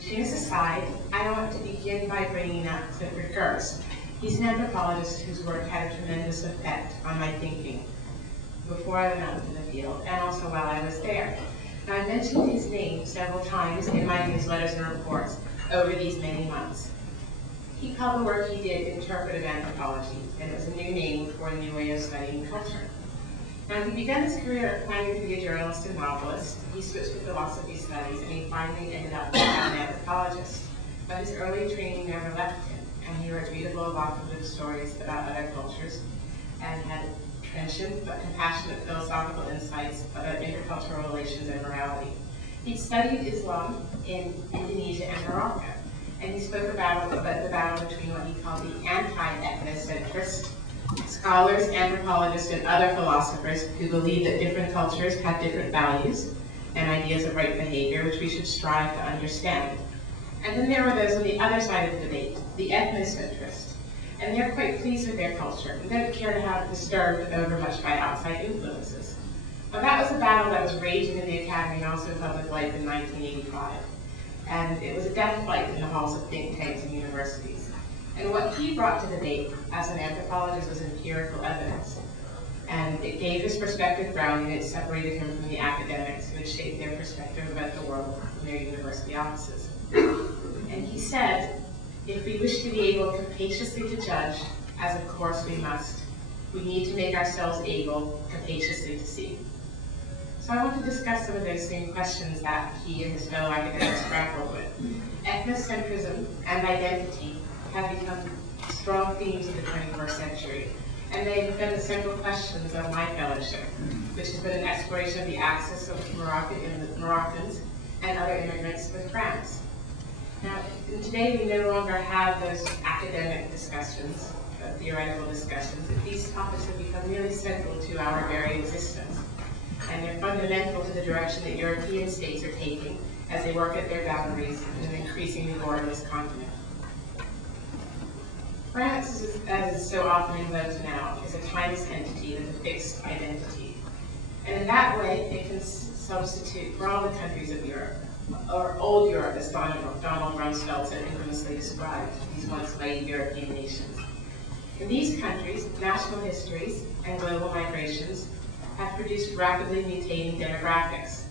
Machinist aside, I want to begin by bringing up Clifford Geertz. He's an anthropologist whose work had a tremendous effect on my thinking before I went out into the field, and also while I was there. And I mentioned his name several times in my newsletters and reports over these many months. He called the work he did interpretive anthropology, and it was a new name for a new way of studying culture. Now, he began his career planning to be a journalist and novelist. He switched to philosophy studies, and he finally ended up being an anthropologist. But his early training never left him, and he wrote readable, evocative stories about other cultures, and had trenchant but compassionate philosophical insights about intercultural relations and morality. He studied Islam in Indonesia and Morocco, and he spoke about the battle between what he called the anti-ethnocentrist scholars, anthropologists, and other philosophers who believe that different cultures have different values and ideas of right behavior, which we should strive to understand. And then there were those on the other side of the debate, the ethnocentrists. And they're quite pleased with their culture and don't care to have it disturbed over much by outside influences. But that was a battle that was raging in the academy and also in public life in 1985. And it was a death fight in the halls of think tanks and universities. And what he brought to the debate as an anthropologist was empirical evidence. And it gave his perspective grounding, and it separated him from the academics who had shaped their perspective about the world in their university offices. And he said, if we wish to be able capaciously to judge, as of course we must, we need to make ourselves able capaciously to see. So I want to discuss some of those same questions that he and his fellow academics grappled with. Ethnocentrism and identity have become strong themes of the 21st century, and they've been the central questions of my fellowship, which has been an exploration of the axis of Moroccans and other immigrants with France. Now, today we no longer have those academic discussions, theoretical discussions. These topics have become really central to our very existence, and they're fundamental to the direction that European states are taking as they work at their boundaries in an increasingly borderless continent. France, as is so often invoked now, is a timeless entity with a fixed identity. And in that way, it can substitute for all the countries of Europe, or old Europe, as Donald Rumsfeld so infamously described, these once mighty European nations. In these countries, national histories and global migrations have produced rapidly mutating demographics.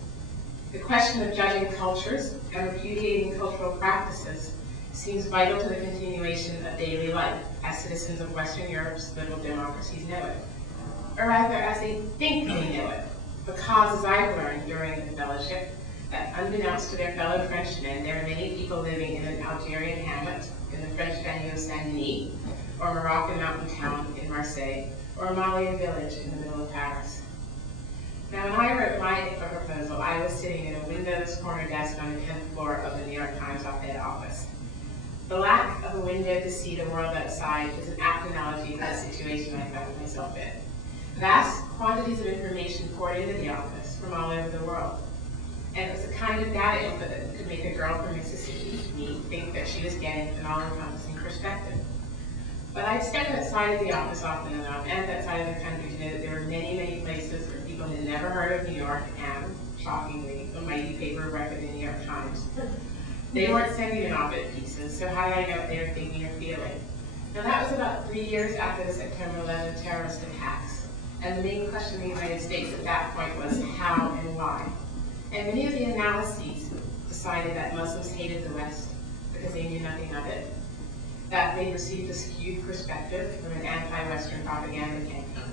The question of judging cultures and repudiating cultural practices seems vital to the continuation of daily life as citizens of Western Europe's liberal democracies know it, or rather as they think they know it, because as I've learned during the fellowship, that unbeknownst to their fellow Frenchmen, there are many people living in an Algerian hamlet in the French venue of Saint-Denis, or a Moroccan mountain town in Marseille, or a Malian village in the middle of Paris. Now, when I wrote my proposal, I was sitting in a windowless corner desk on the 10th floor of the New York Times op-ed office. The lack of a window to see the world outside is an apt analogy to the situation I found myself in. Vast quantities of information poured into the office from all over the world. And it was the kind of data input that could make a girl from Mississippi, me, think that she was getting an all-encompassing perspective. But I'd step outside of the office often enough, and outside of the country, to know that there were many, many places where people had never heard of New York, and, shockingly, the mighty paper of record, the New York Times. They weren't sending in op-ed pieces, so how did I know what they were thinking or feeling? Now that was about 3 years after the September 11 terrorist attacks, and the main question in the United States at that point was how and why. And many of the analyses decided that Muslims hated the West because they knew nothing of it, that they received a skewed perspective from an anti-Western propaganda campaign.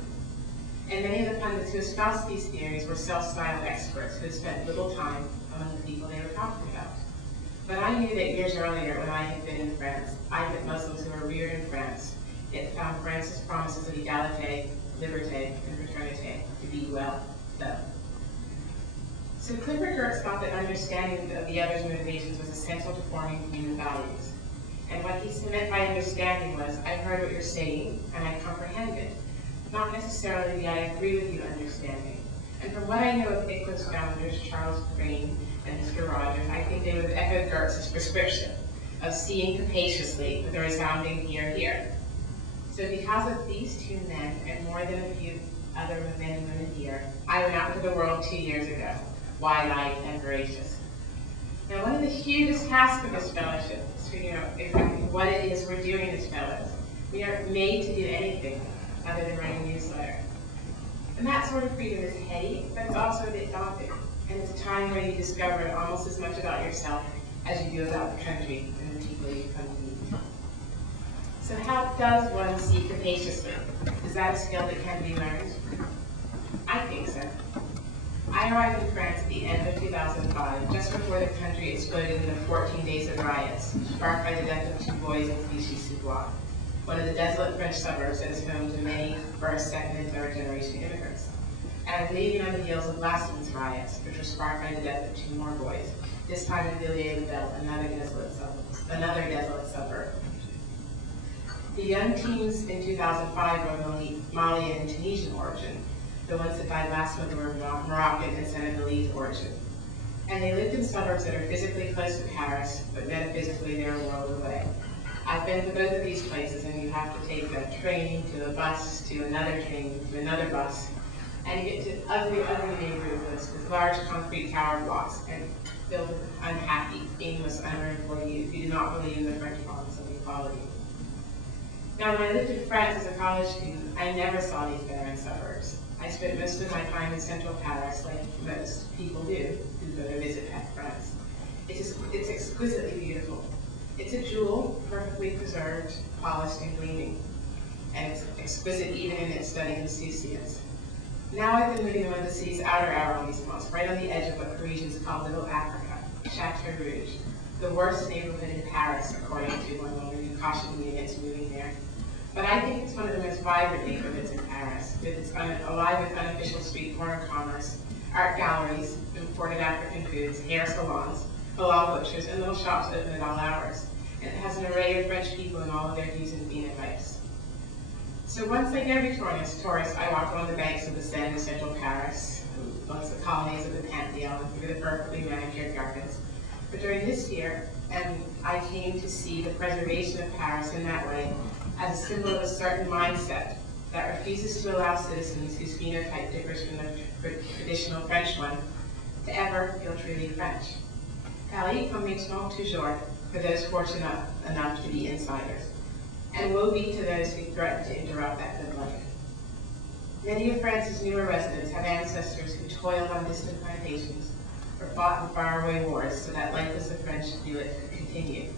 And many of the pundits who espoused these theories were self-styled experts who had spent little time among the people they were talking about. But I knew that years earlier, when I had been in France, I met Muslims who were reared in France, yet found France's promises of equality, liberté, and fraternité to be well done. So Clifford Geertz thought that understanding of the other's motivations was essential to forming human values. And what he meant by understanding was, I heard what you're saying, and I comprehend it. Not necessarily the I agree with you understanding. And from what I know of ICWA's founders, Charles Crane and Mr. Rogers, I think they would have echoed Geertz's prescription of seeing capaciously with a resounding hear, hear. So because of these two men, and more than a few other men and women here, I went out into the world 2 years ago, wide-eyed and voracious. Now, one of the hugest tasks of this fellowship is figuring out exactly what it is we're doing as fellows. We aren't made to do anything other than write a newsletter. And that sort of freedom is heady, but it's also a bit daunting. And it's a time where you discover almost as much about yourself as you do about the country and the people you come to meet. So how does one see capaciously? Is that a skill that can be learned? I think so. I arrived in France at the end of 2005, just before the country exploded into 14 days of riots, sparked by the death of 2 boys in Clichy-sous-Bois, one of the desolate French suburbs that is home to many first, second, and third generation immigrants. And leaving on the heels of last month's riots, which were sparked by the death of 2 more boys, this time in Dilday.France, another desolate suburb. The young teens in 2005 were Malian and Tunisian origin. The ones that died last month were Moroccan and Senegalese origin. And they lived in suburbs that are physically close to Paris, but metaphysically they're a world away. I've been to both of these places, and you have to take a train to a bus to another train to another bus, and you get to ugly, ugly neighborhoods with large concrete tower blocks and filled with unhappy, aimless, unemployed youth who do not believe in the French promise of equality. Now, when I lived in France as a college student, I never saw these barren suburbs. I spent most of my time in central Paris, like most people do who go to visit France. It's exquisitely beautiful. It's a jewel, perfectly preserved, polished, and gleaming. And it's exquisite even in its stunning insouciance. Now I've been living in one of the city's outer arrondissements, right on the edge of what Parisians call Little Africa, Chateau Rouge, the worst neighborhood in Paris, according to one woman who cautioned me against moving there. But I think it's one of the most vibrant neighborhoods in Paris, with its alive with unofficial street corner commerce, art galleries, imported African foods, hair salons, halal butchers, and little shops open at all hours. And it has an array of French people in all of their hues and phenotypes. So once like every tourist, I walk along the banks of the Seine in central Paris, amongst the colonnades of the Pantheon, through the perfectly manicured gardens. But during this year, I came to see the preservation of Paris in that way as a symbol of a certain mindset that refuses to allow citizens whose phenotype differs from the traditional French one to ever feel truly French. Paris comme maintenant toujours, for those fortunate enough to be insiders, and woe be to those who threaten to interrupt that good life. Many of France's newer residents have ancestors who toiled on distant plantations or fought in faraway wars so that life as the French knew it could continue.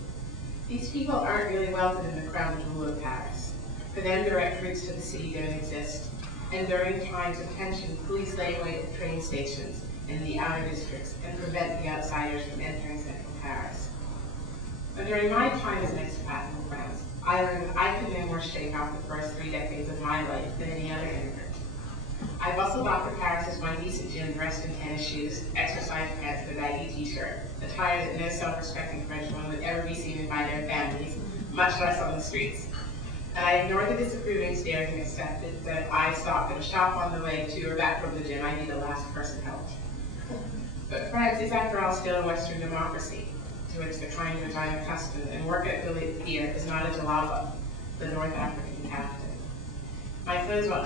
These people aren't really welcome in the crown jewel of Paris. For them, direct routes to the city don't exist, and during times of tension, police lay wait at train stations in the outer districts and prevent the outsiders from entering central Paris. But during my time as an expat in France, I learned that I could no more shake off the first 3 decades of my life than any other immigrant. I bustled off to Paris as one decent gym dressed in tennis shoes, exercise pants, and a baggy t-shirt, attire that no self-respecting French woman would ever be seen in by their families, much less on the streets. And I ignored the disapproving stares and accepted that if I stopped at a shop on the way to or back from the gym, I'd be the last person helped. But France is, after all, still a Western democracy, to which the kind which I am accustomed, and work at Dilday here is not a jalaba, the North African captain. My clothes will